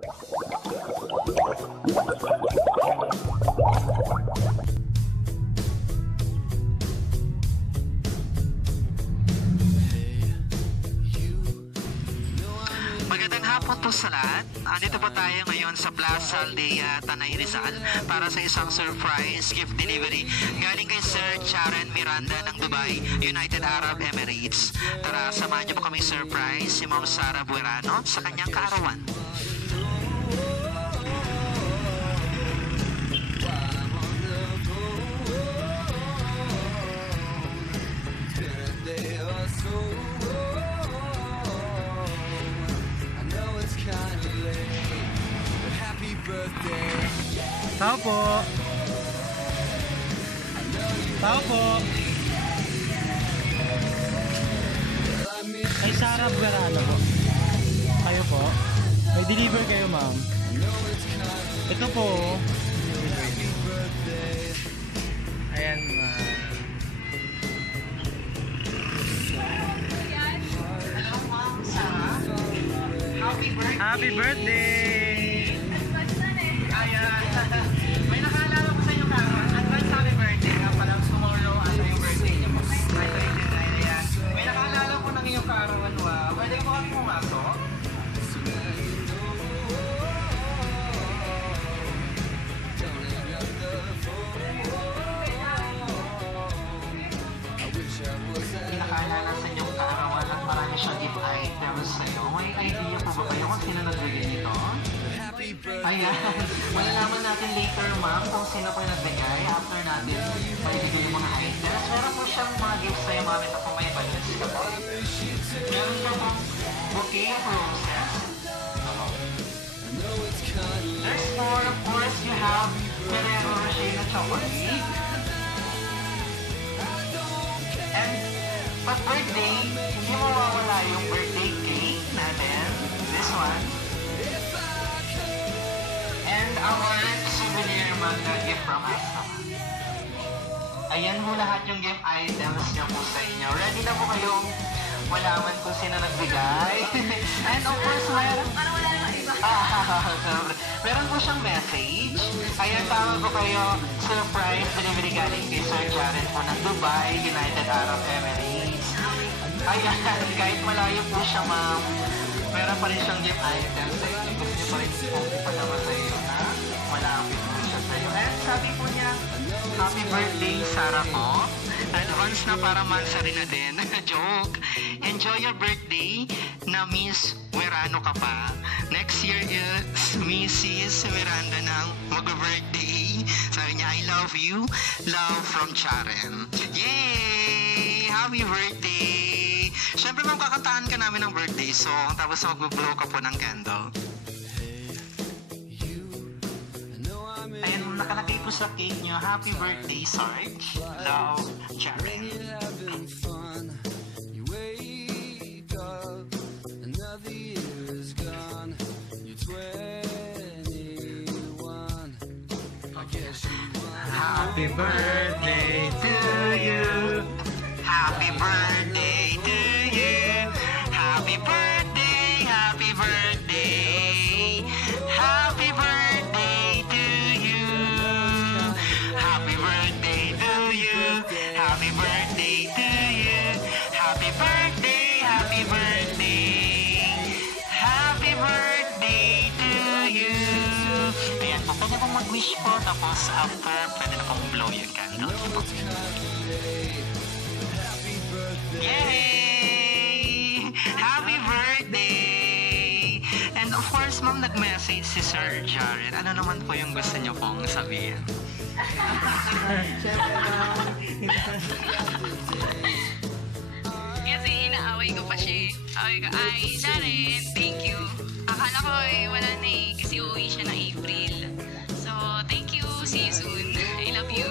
Magandang hapon po sa lahat. Andito po tayo ngayon sa Plaza Aldea, Tanay Rizal para sa isang surprise gift delivery galing kay Sir Charen Miranda ng Dubai, United Arab Emirates. Tara, samahan niyo po kami surprise si Ma'am Sara Buerano sa kanyang kaarawan. Tao po. Tao po. Kay Sara Buerano po. Kayo po. May deliver kayo, ma'am. Ito po. Ayan, ma'am. Hello, Ma'am Sara. Happy birthday! Happy birthday! Ayan. May nakaalala ko sa inyo karon. Advance happy birthday. Nga pala tomorrow ano yung birthday niyo po. Ayan. May nakaalala ko ng iyong kaarawan wa. Pwede mo kami pumasok? May nakaalala sa inyong kaarawan at marami siyang gift items sa'yo. May idea po ba kayo kung sino nagbigay nito? Ayan. Malalaman natin later, ma'am, kung sino po yung nagbigay after natin maibigay yung mga items. Meron po siyang mga gifts sa'yo, ma'am. Ito po may balance ka po. Meron ka po bouquet of roses. There's more. Of course, you have Ferrero Rocher na chocolate. And pag birthday, hindi mawawala yung birthday cake natin. This one. And our souvenir magna gift from us. Ayan po lahat yung gift items niya po sa inyo. Ready na po kayong malaman kung sino nagbigay. And of course, meron po siyang message. Ayan, tawag ko kayo surprise delivery galing kay Sir Charen po ng Dubai, United Arab Emirates. Ayan, kahit malayo po siya, ma'am, meron pa rin siyang gift items sa inyo. Gusto niyo pa rin po ipadama sa iyo na malapit po siya sa iyo. And sabi po niya, happy birthday, Sara po. Advance na para mansari na din. Joke. Enjoy your birthday na Miss Buerano ka pa. Next year is Mrs. Miranda ng mag-birthday. Sabi niya, I love you. Love from Charen. Yay! Happy birthday! Siyempre, ma'am, kakantaan ka namin ng birthday song, tapos mag-blow ka po ng candle. Ayan, nakalagay po sa cake niyo, happy birthday, Sarge. Love, Charen. Happy birthday to you. Happy birthday to you. Happy birthday, happy birthday. Happy birthday to you. Happy birthday to you. Happy birthday to you. Happy birthday, happy birthday. Happy birthday to you. Ayan po, pwede pong mag-wish po, tapos after, pwede na pong blow yung candle. Yay! Happy birthday! And of course, ma'am, nag-message si Sir Jared. Ano naman po yung gusto niyo pong sabihin? Kasi inaaway ko pa siya. Away ko, ay, Jared, thank you. Akala ko wala na kasi uuwi siya ng April. So, thank you. See you soon. I love you.